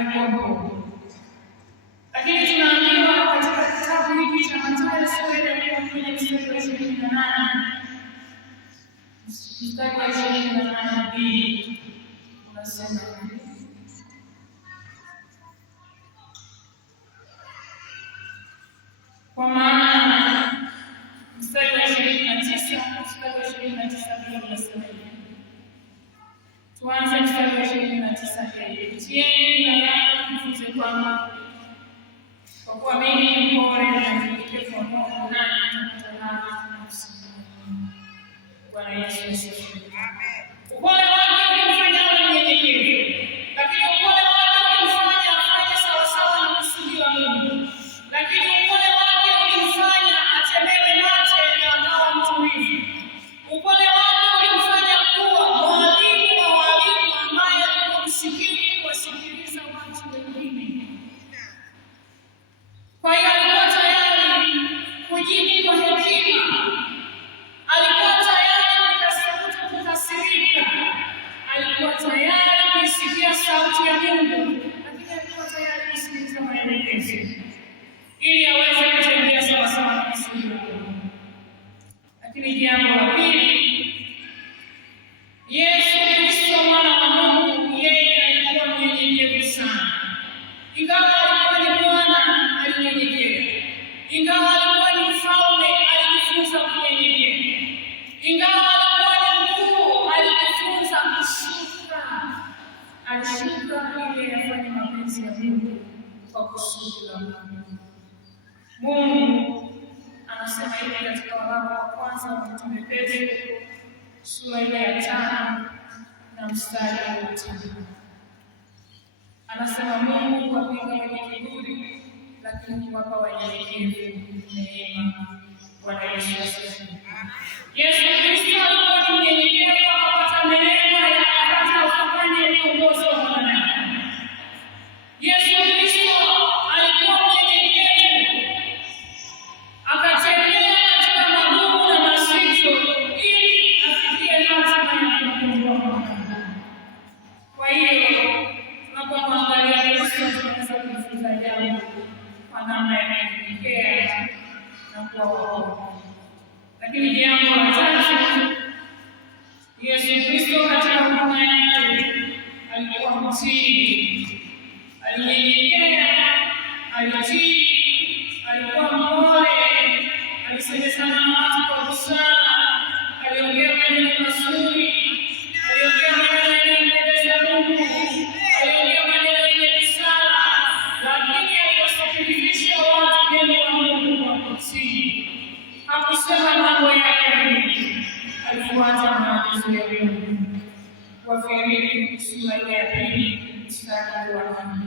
alikuwa mpole. Lakini tunaambiwa katika kitabu hiki cha Mathayo sura ya 28 mstari wa 28 unasema kwa maana mstari wa 29 pia unasema tuanze mstari wa 29. Tieni nia yangu mjifunze kwangu, kwa kuwa mimi ni mpole na mnyenyekevu wa moyo, nanyi mtapata raha nafsini mwenu. Bwana Yesu asifiwe. Upole wake ulimfanya awe mnyenyekevu, lakini upole wake ulimfanya afanye sawasawa na kusudi la Mungu. Lakini upole wake ulimfanya atemewe mate na akawa mtulivu. Upole wake ulimfanya kuwa mwalimu wa walimu ambaye alikuwa msikivu kuwasikiliza watu wengine. Kwa hiyo alikuwa tayari kujibu kwa hekima, alikuwa tayari kukasirika, alikuwa tayari kuisikia sauti ya Mungu, lakini alikuwa tayari kusikiliza maelekezo ili aweze kutembea sawasawa na kusudi la Mungu. Lakini jambo la pili, Yesu Kristo mwana wa Mungu, yeye alikuwa mnyenyekevu sana. Ingawa alikuwa ni Bwana, alinyenyekea. Ingawa alikuwa ni mfalme, alijifunza kunyenyekea. Ingawa alikuwa ni mkuu, alijifunza kushuka. Alishuka ili afanye mapenzi ya Mungu kwa kusudi la Mungu. Mungu anasema hivi katika waraka wa kwanza wa Mtume Petro sura ya 5 na mstari wa 5. Anasema Mungu huwapinga wenye kiburi, lakini huwapa wanyenyekevu neema. Bwana Yesu asifiwe. Yesu Kristo alikuwa ni mnyenyekevu, akapata neema ya kupata ufalme uongozi wa mwanadamu. Yesu Kristo alikuwa mnyenyekevu, akatembea katika magumu na mazito ili afikie hatima ya kukomboa mwanadamu. Kwa hiyo tunapomwangalia Yesu tunaweza kujifunza jambo kwa namna ya kunyenyekea na kuwa wapole. Lakini jambo la tatu, Yesu Kristo katika huduma yake alikuwa mtii, alinyenyekea, alitii, alikuwa mpole, alisemezana na watu kwa busara, aliongea maneno mazuri, aliongea maneno yanayompendeza Mungu, aliongea maneno yenye busara, lakini aliwasafirisha watu neno la Mungu kwa kutii. Hakusema mambo yake mengi, alifuata maagizo ya Mungu. Wafilipi sura ya 2 mstari wa 4.